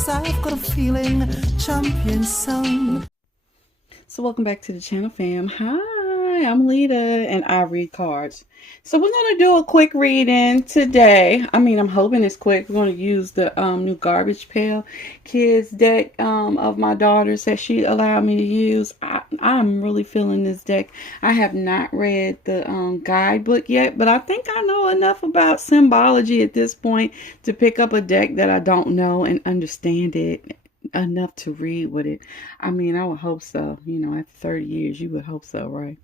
'cause I've got a feeling champion song. So welcome back to the channel, fam. Hi, I'm Lita and I read cards. So we're going to do a quick reading today. I'm hoping it's quick. We're going to use the new Garbage Pail Kids deck of my daughter's that she allowed me to use. I'm really feeling this deck. I have not read the guidebook yet, but I think I know enough about symbology at this point to pick up a deck that I don't know and understand it enough to read with it. I would hope so. After 30 years, you would hope so, right?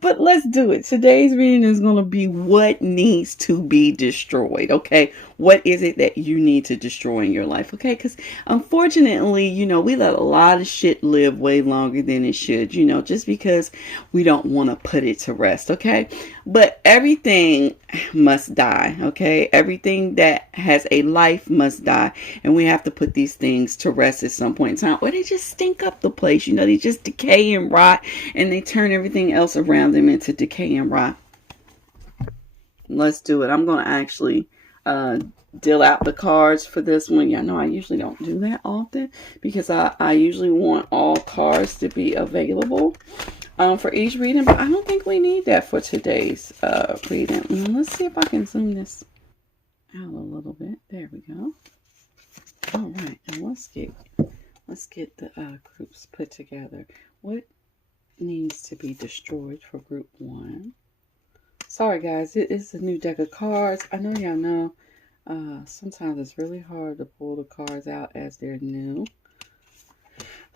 But let's do it. Today's reading is going to be what needs to be destroyed, okay? What is it that you need to destroy in your life, okay? Because unfortunately, we let a lot of shit live way longer than it should, just because we don't want to put it to rest, okay? But everything must die, okay? Everything that has a life must die. And we have to put these things to rest at some point in time, or they just stink up the place, they just decay and rot, and they turn everything else around them into decay and rot. Let's do it. I'm going to actually deal out the cards for this one. Yeah, no, I usually don't do that often because I usually want all cards to be available for each reading, but I don't think we need that for today's reading. Let's see if I can zoom this out a little bit. There we go. All right, now let's get the groups put together. What needs to be destroyed for group 1? Sorry guys, it is a new deck of cards. I know y'all know sometimes it's really hard to pull the cards out as they're new.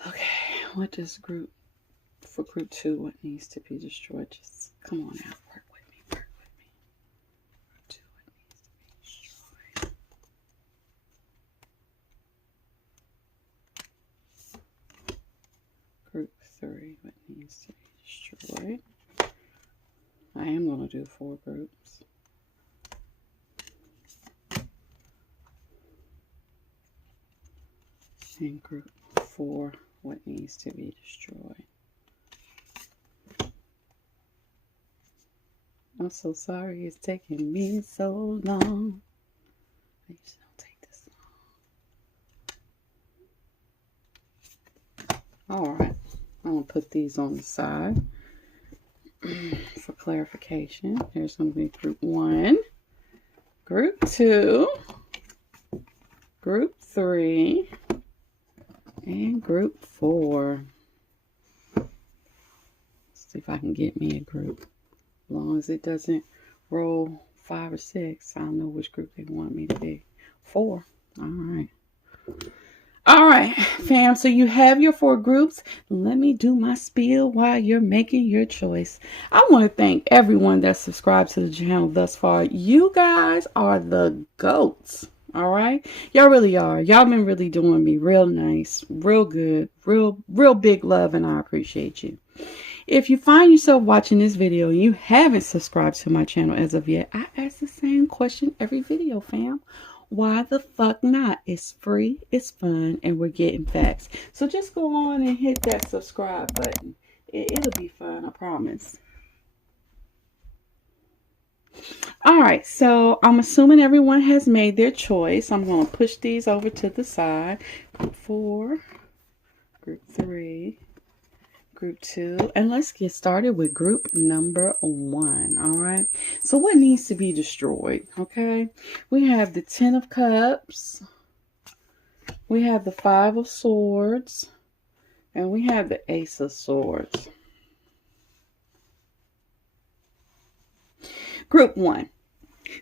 Okay, what does for group 2, what needs to be destroyed? Just come on out, work with me. Group 2, what needs to be destroyed? Group 3, what needs to be destroyed? I am going to do 4 groups. And group 4, what needs to be destroyed? I'm so sorry it's taking me so long. I usually don't take this long. Alright, I'm going to put these on the side for clarification. There's going to be group 1, group 2, group 3, and group 4. Let's see if I can get me a group. As long as it doesn't roll 5 or 6, I'll know which group they want me to be. 4. All right, fam. So you have your 4 groups. Let me do my spiel while you're making your choice. I want to thank everyone that's subscribed to the channel thus far. You guys are the GOATs. All right, y'all really are. Y'all been really doing me real nice, real good, real big love, and I appreciate you. If you find yourself watching this video and you haven't subscribed to my channel as of yet, I ask the same question every video, fam. Why the fuck not? It's free, it's fun, and we're getting facts. So just go on and hit that subscribe button. It'll be fun, I promise. All right, so I'm assuming everyone has made their choice. I'm going to push these over to the side. Group 4, group 3, group 2, and let's get started with group number 1. All right, so what needs to be destroyed? Okay, we have the 10 of Cups, we have the 5 of Swords, and we have the Ace of Swords. Group 1,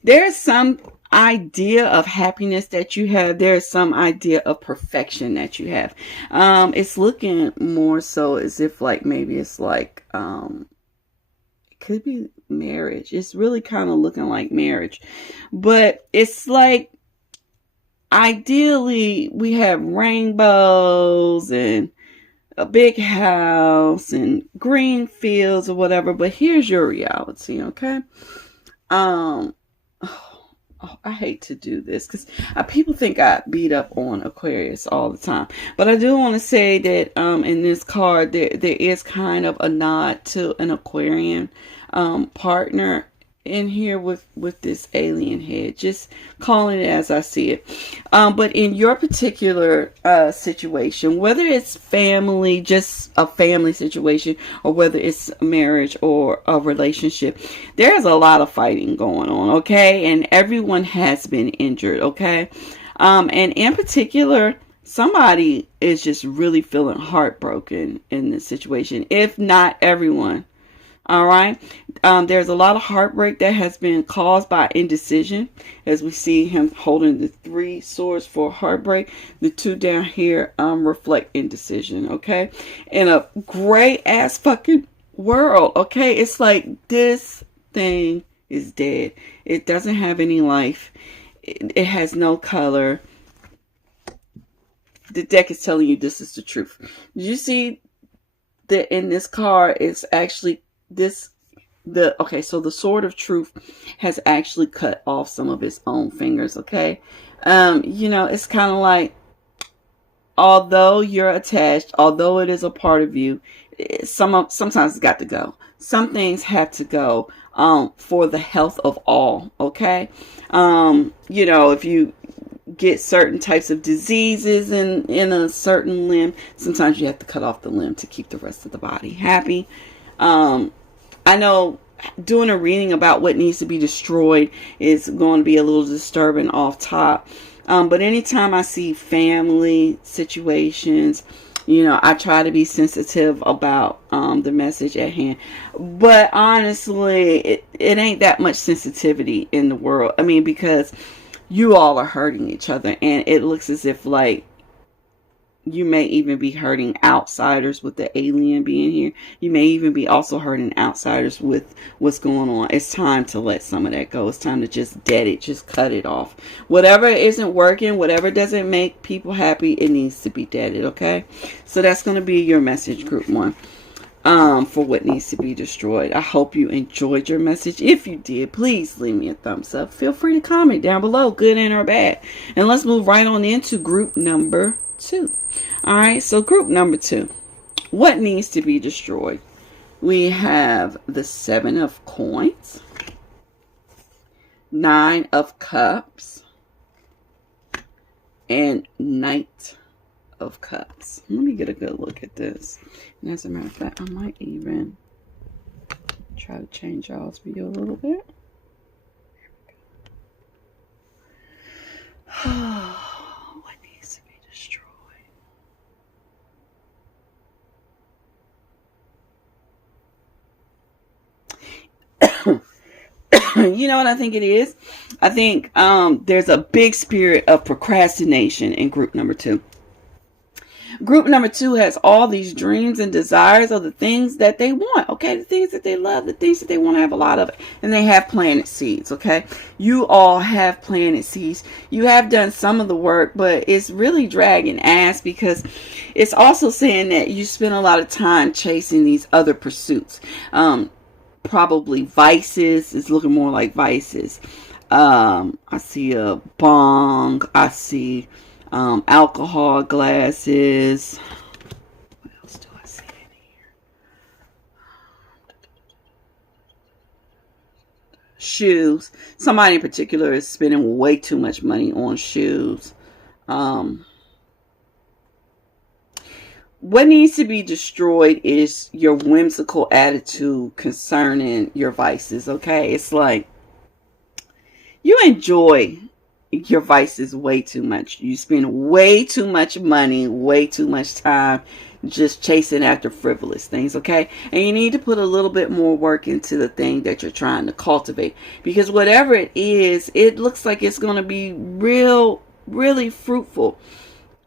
there's some idea of happiness that you have. There's some idea of perfection that you have. It's looking more so as if like maybe it's like it could be marriage. It's really kind of looking like marriage, but it's like ideally we have rainbows and a big house and green fields or whatever, but here's your reality. Okay, I hate to do this because people think I beat up on Aquarius all the time. But I do want to say that in this card, there is kind of a nod to an Aquarian partner in here with this alien head, just calling it as I see it. But in your particular situation, whether it's family, just a family situation, or whether it's a marriage or a relationship, there's a lot of fighting going on, okay? And everyone has been injured, okay? And in particular, somebody is just really feeling heartbroken in this situation, if not everyone. All right. There's a lot of heartbreak that has been caused by indecision, as we see him holding the 3 swords for heartbreak. The 2 down here reflect indecision. Okay. In a gray ass fucking world. Okay. It's like this thing is dead. It doesn't have any life. It has no color. The deck is telling you this is the truth. You see that in this card, it's actually so the sword of truth has actually cut off some of its own fingers. Okay. It's kind of like, although you're attached, although it is a part of you, sometimes it's got to go. Some things have to go for the health of all. Okay. If you get certain types of diseases in a certain limb, sometimes you have to cut off the limb to keep the rest of the body happy. I know doing a reading about what needs to be destroyed is going to be a little disturbing off top. But anytime I see family situations, I try to be sensitive about the message at hand. But honestly, it ain't that much sensitivity in the world. I mean, because you all are hurting each other, and it looks as if like you may even be hurting outsiders with the alien being here. You may even be also hurting outsiders with what's going on. It's time to let some of that go. It's time to just dead it. Just cut it off. Whatever isn't working, whatever doesn't make people happy, it needs to be deaded, okay? So that's going to be your message, group 1, for what needs to be destroyed. I hope you enjoyed your message. If you did, please leave me a thumbs up. Feel free to comment down below, good and or bad. And let's move right on into group number 2. All right, so group number 2, what needs to be destroyed? We have the 7 of coins, 9 of cups, and Knight of cups. Let me get a good look at this. And as a matter of fact, I might even try to change y'all's view a little bit. What needs to be destroyed? You know what I think it is? I think there's a big spirit of procrastination in group number 2. Group number 2 has all these dreams and desires of the things that they want, okay? The things that they love, the things that they want to have a lot of, and they have planted seeds, okay? You all have planted seeds. You have done some of the work, but it's really dragging ass, because it's also saying that you spend a lot of time chasing these other pursuits. Probably vices. It's looking more like vices. I see a bong. I see alcohol glasses. What else do I see in here? Shoes. Somebody in particular is spending way too much money on shoes. What needs to be destroyed is your whimsical attitude concerning your vices, okay? It's like you enjoy your vices way too much. You spend way too much money, way too much time just chasing after frivolous things, okay? And you need to put a little bit more work into the thing that you're trying to cultivate, because whatever it is, it looks like it's going to be really fruitful.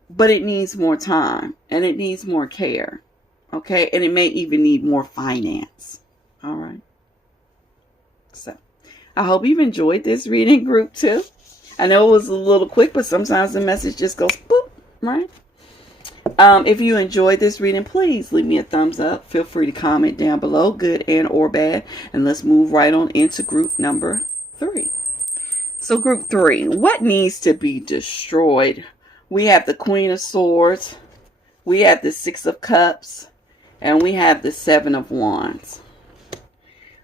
But it needs more time, and it needs more care, okay? And it may even need more finance, all right? So, I hope you've enjoyed this reading, group 2. I know it was a little quick, but sometimes the message just goes boop, right? If you enjoyed this reading, please leave me a thumbs up. Feel free to comment down below, good and or bad. And let's move right on into group number 3. So, group 3, what needs to be destroyed? We have the Queen of Swords, we have the 6 of Cups, and we have the 7 of Wands.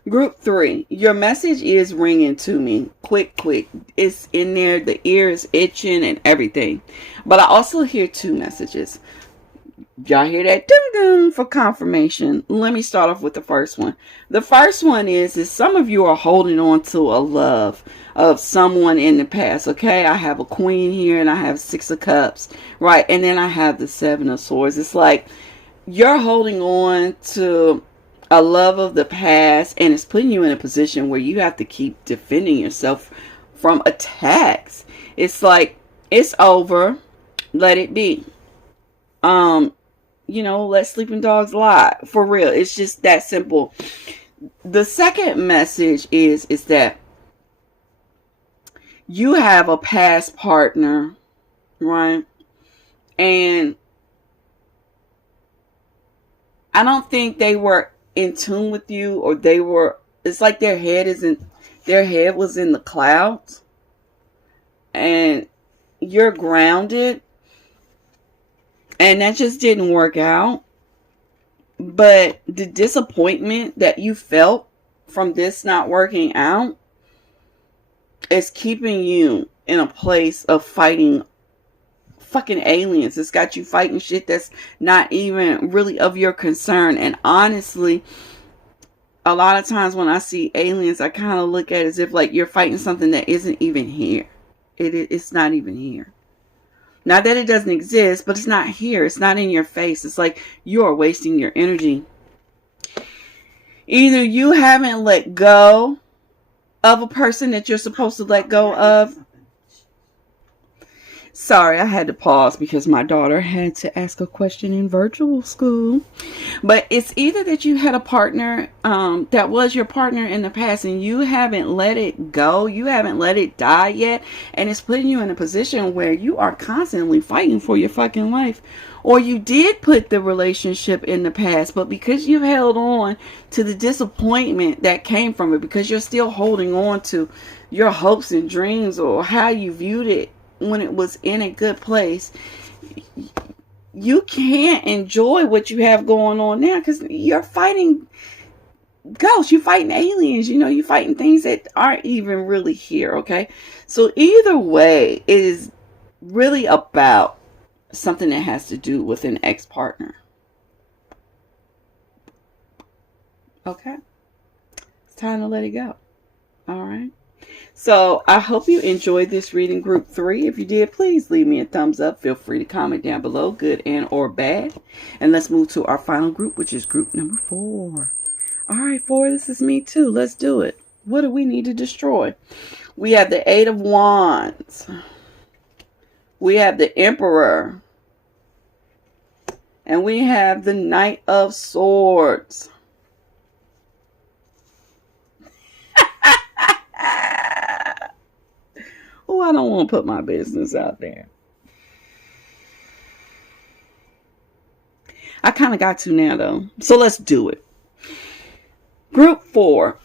Group 3, your message is ringing to me. Quick, quick. It's in there. The ear is itching and everything. But I also hear 2 messages. Y'all hear that? Ding ding for confirmation. Let me start off with the first one. The first one is some of you are holding on to a love of someone in the past. Okay, I have a queen here and I have 6 of cups, right? And then I have the 7 of swords. It's like you're holding on to a love of the past, and it's putting you in a position where you have to keep defending yourself from attacks. It's like it's over. Let it be. Let sleeping dogs lie. For real. It's just that simple. The second message is that you have a past partner, right? And I don't think they were in tune with you, or it's like their head was in the clouds, and you're grounded, and that just didn't work out. But the disappointment that you felt from this not working out is keeping you in a place of fighting fucking aliens. It's got you fighting shit that's not even really of your concern. And honestly, a lot of times when I see aliens, I kind of look at it as if like you're fighting something that isn't even here. It's not even here. Not that it doesn't exist, but it's not here. It's not in your face. It's like you are wasting your energy. Either you haven't let go of a person that you're supposed to let go of. Sorry, I had to pause because my daughter had to ask a question in virtual school. But it's either that you had a partner that was your partner in the past and you haven't let it go. You haven't let it die yet. And it's putting you in a position where you are constantly fighting for your fucking life. Or you did put the relationship in the past, but because you've held on to the disappointment that came from it, because you're still holding on to your hopes and dreams or how you viewed it when it was in a good place, you can't enjoy what you have going on now because you're fighting ghosts, you're fighting aliens, you're fighting things that aren't even really here. Okay, so either way, it is really about something that has to do with an ex-partner. Okay, it's time to let it go. All right. So I hope you enjoyed this reading, group 3. If you did, please leave me a thumbs up. Feel free to comment down below, good and or bad. And let's move to our final group, which is group number 4. All right, 4, this is me too. Let's do it. What do we need to destroy? We have the 8 of Wands. We have the Emperor. And we have the Knight of Swords. Oh, I don't want to put my business out there. I kind of got to now, though. So let's do it. Group 4.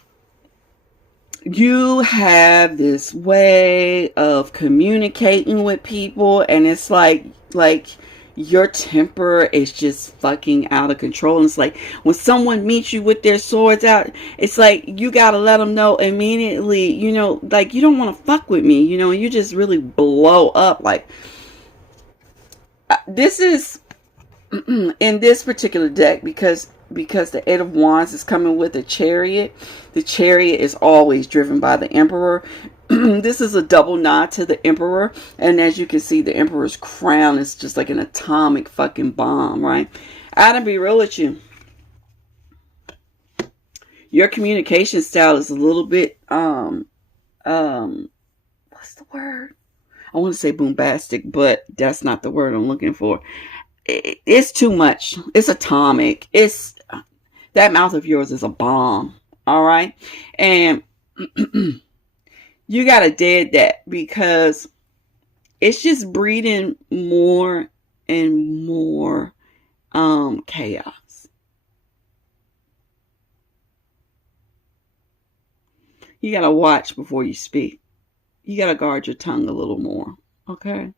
You have this way of communicating with people, and it's like your temper is just fucking out of control. And it's like when someone meets you with their swords out, it's like you gotta let them know immediately, like you don't want to fuck with me, and you just really blow up. Like this is in this particular deck because the 8 of Wands is coming with a Chariot. The Chariot is always driven by the Emperor. This is a double nod to the Emperor, and as you can see, the Emperor's crown is just like an atomic fucking bomb, right? I gotta be real with you. Your communication style is a little bit what's the word? I want to say bombastic, but that's not the word I'm looking for. It's too much. It's atomic. That mouth of yours is a bomb. All right, and you gotta dead that because it's just breeding more and more chaos. You gotta watch before you speak. You gotta guard your tongue a little more. Okay,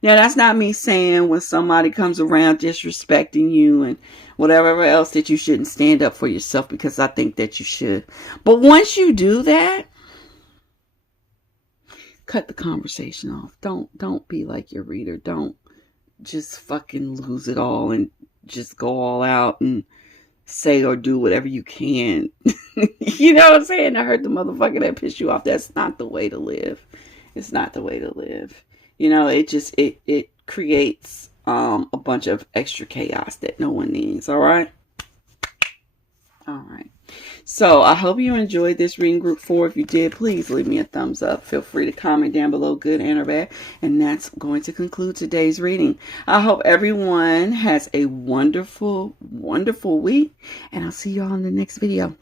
Now, that's not me saying when somebody comes around disrespecting you and whatever else that you shouldn't stand up for yourself, because I think that you should. But once you do that, cut the conversation off. Don't be like your reader. Don't just fucking lose it all and just go all out and say or do whatever you can. You know what I'm saying? To hurt the motherfucker that pissed you off. That's not the way to live. It's not the way to live. You know, it creates a bunch of extra chaos that no one needs. All right. All right. So I hope you enjoyed this reading, group 4. If you did, please leave me a thumbs up. Feel free to comment down below, good and or bad. And that's going to conclude today's reading. I hope everyone has a wonderful, wonderful week. And I'll see you all in the next video.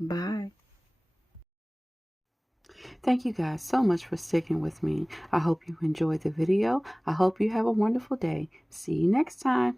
Bye. Thank you guys so much for sticking with me. I hope you enjoyed the video. I hope you have a wonderful day. See you next time.